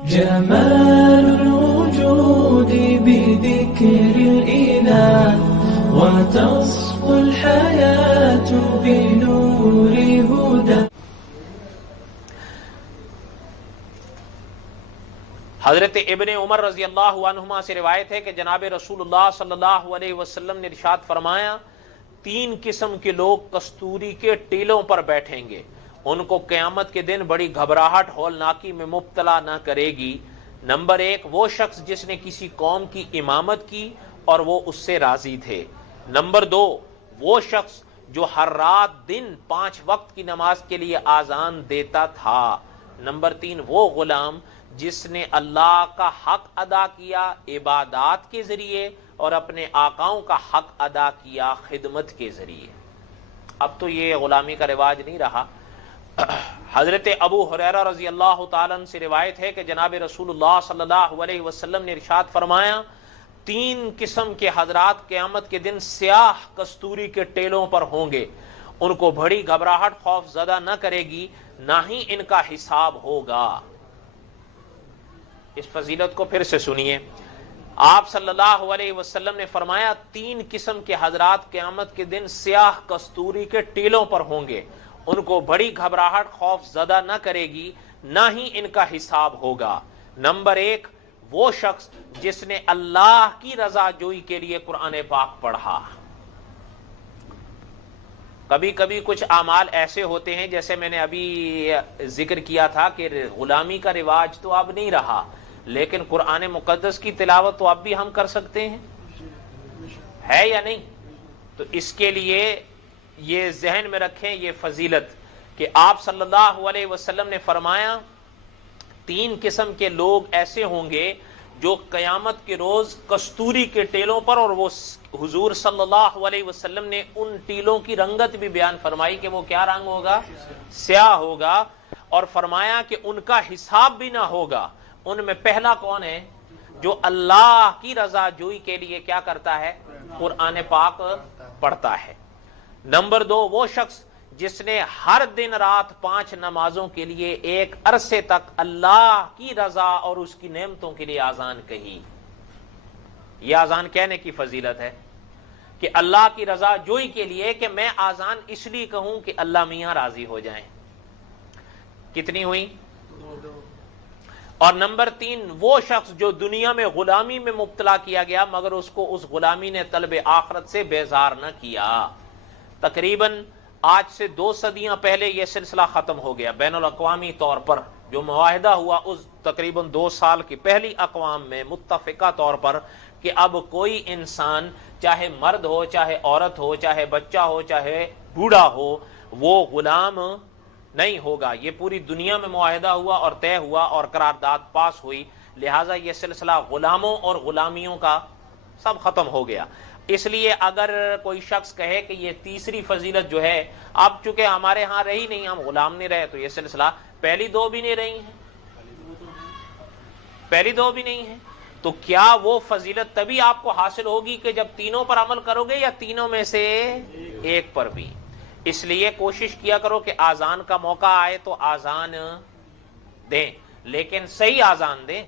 جمال الوجود بذكر الإله وتصفو الحياة بنور هدى. حضرت ابن عمر رضی اللہ عنہما سے روایت ہے کہ جناب رسول اللہ صلی اللہ علیہ وسلم نے ارشاد فرمایا، 3 قسم کے لوگ کستوری کے ٹیلوں پر بیٹھیں گے، ان کو قیامت کے دن بڑی گھبراہٹ ہولناکی میں مبتلا نہ کرے گی. نمبر 1، وہ شخص جس نے کسی قوم کی امامت کی اور وہ اس سے راضی تھے. نمبر 2، وہ شخص جو ہر رات دن 5 وقت کی نماز کے لیے آذان دیتا تھا. نمبر 3، وہ غلام جس نے اللہ کا حق ادا کیا عبادات کے ذریعے اور اپنے آقاؤں کا حق ادا کیا خدمت کے ذریعے. اب تو یہ غلامی کا رواج نہیں رہا. حضرت ابو ہریرہ رضی اللہ تعالیٰ عنہ سے روایت ہے کہ جناب رسول اللہ صلی اللہ علیہ وسلم نے ارشاد فرمایا، 3 قسم کے حضرات قیامت کے دن سیاہ کستوری کے ٹیلوں پر ہوں گے، ان کو بڑی گھبراہٹ خوف زدہ نہ کرے گی، نہ ہی ان کا حساب ہوگا. اس فضیلت کو پھر سے سنیے. آپ صلی اللہ علیہ وسلم نے فرمایا، 3 قسم کے حضرات قیامت کے دن سیاہ کستوری کے ٹیلوں پر ہوں گے، ان کو بڑی گھبراہٹ خوف زدہ نہ کرے گی، نہ ہی ان کا حساب ہوگا. نمبر 1، وہ شخص جس نے اللہ کی رضا جوئی کے لیے قرآن پاک پڑھا. کبھی کبھی کچھ اعمال ایسے ہوتے ہیں، جیسے میں نے ابھی ذکر کیا تھا کہ غلامی کا رواج تو اب نہیں رہا، لیکن قرآن مقدس کی تلاوت تو اب بھی ہم کر سکتے ہیں، ہے یا نہیں؟ تو اس کے لیے یہ ذہن میں رکھیں یہ فضیلت کہ آپ صلی اللہ علیہ وسلم نے فرمایا، 3 قسم کے لوگ ایسے ہوں گے جو قیامت کے روز کستوری کے ٹیلوں پر، اور وہ حضور صلی اللہ علیہ وسلم نے ان ٹیلوں کی رنگت بھی بیان فرمائی کہ وہ کیا رنگ ہوگا؟ سیاہ ہوگا. اور فرمایا کہ ان کا حساب بھی نہ ہوگا. ان میں پہلا کون ہے؟ جو اللہ کی رضا جوئی کے لیے کیا کرتا ہے؟ قرآن پاک پڑھتا ہے. نمبر 2، وہ شخص جس نے ہر دن رات 5 نمازوں کے لیے ایک عرصے تک اللہ کی رضا اور اس کی نعمتوں کے لیے آذان کہی. یہ آذان کہنے کی فضیلت ہے کہ اللہ کی رضا جوئی کے لیے کہ میں آذان اس لیے کہوں کہ اللہ میاں راضی ہو جائیں. کتنی ہوئی؟ اور نمبر 3، وہ شخص جو دنیا میں غلامی میں مبتلا کیا گیا مگر اس کو اس غلامی نے طلب آخرت سے بیزار نہ کیا. تقریباً آج سے 2 صدیاں پہلے یہ سلسلہ ختم ہو گیا. بین الاقوامی طور پر جو معاہدہ ہوا اس تقریباً 2 سال کی پہلی اقوام میں متفقہ طور پر کہ اب کوئی انسان چاہے مرد ہو، چاہے عورت ہو، چاہے بچہ ہو، چاہے بوڑھا ہو، وہ غلام نہیں ہوگا. یہ پوری دنیا میں معاہدہ ہوا اور طے ہوا اور قرارداد پاس ہوئی. لہٰذا یہ سلسلہ غلاموں اور غلامیوں کا سب ختم ہو گیا. اس لیے اگر کوئی شخص کہے کہ یہ تیسری فضیلت جو ہے اب چونکہ ہمارے ہاں رہی نہیں، ہم غلام نہیں رہے، تو یہ سلسلہ پہلی 2 بھی نہیں رہی ہیں، پہلی 2 بھی نہیں ہیں، تو کیا وہ فضیلت تبھی آپ کو حاصل ہوگی کہ جب تینوں پر عمل کرو گے یا تینوں میں سے ایک پر بھی؟ اس لیے کوشش کیا کرو کہ آذان کا موقع آئے تو آذان دیں، لیکن صحیح آذان دیں.